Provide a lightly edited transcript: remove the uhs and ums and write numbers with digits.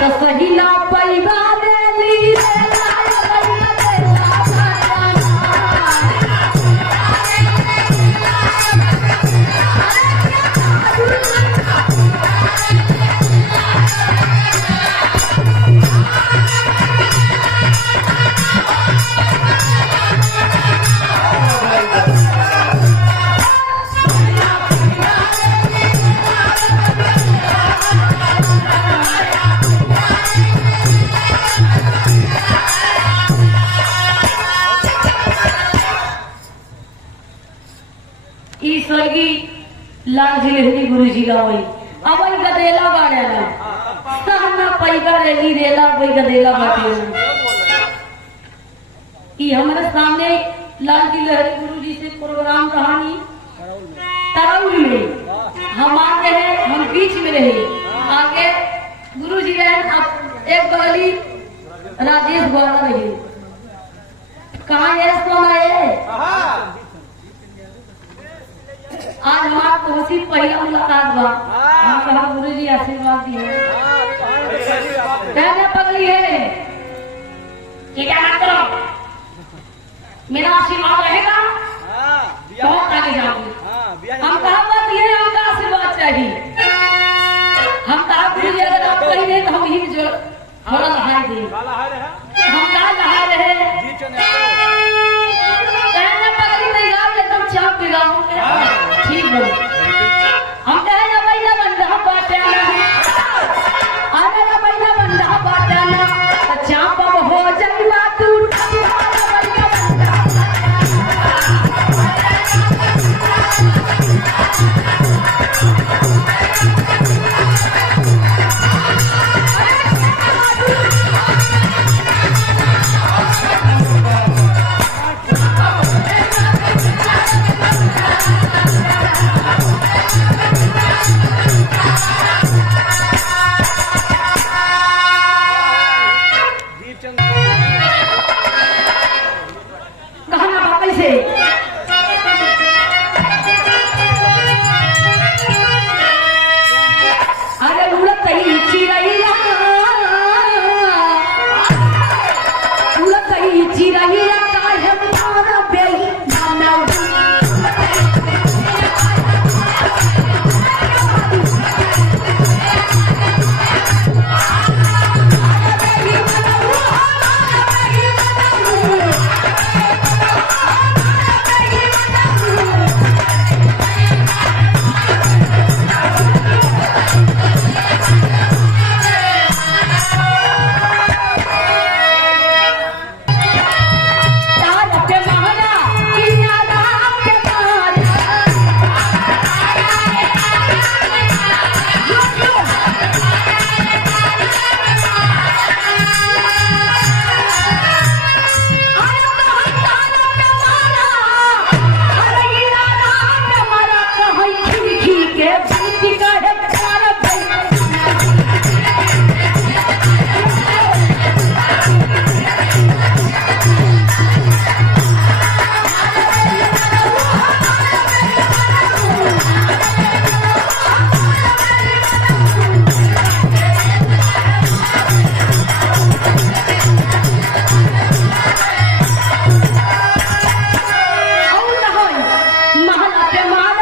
तो सहिला परिवार ली स्वर्गी लाल जी गुरु जी का वही अब गदेला बाड़ेला सामना पैगा रेली रेला वही गदेला बाटे कि हमारे सामने लाल जी लहरी गुरु जी से प्रोग्राम कहानी तराउल में हम आगे हैं, हम बीच में रहे, आगे गुरु जी रहे, अब एक बगली राजेश बाला रहे। कहाँ है सोना है? आज हमारा कोसी पहला मुलाकात बा। हम कहा गुरु जी आशीर्वाद दिए। कहने पगली है कि क्या बात करो, मेरा आशीर्वाद रहेगा, बहुत आगे जाऊंगी। हम कहा बस ये हमका आशीर्वाद चाहिए। हम कहा गुरु जी अगर आप कहीं नहीं तो हम ही जो थोड़ा नहाए दे, हम कहा नहाए रहे। कहने पगली नहीं यार एकदम चाप बिगाऊंगे। ठीक है, हम कहे ना महिला बंदा बाटाना, अरे ना महिला बंदा बाटाना, तो चाप अब हो जाएगा तू। महला पे मार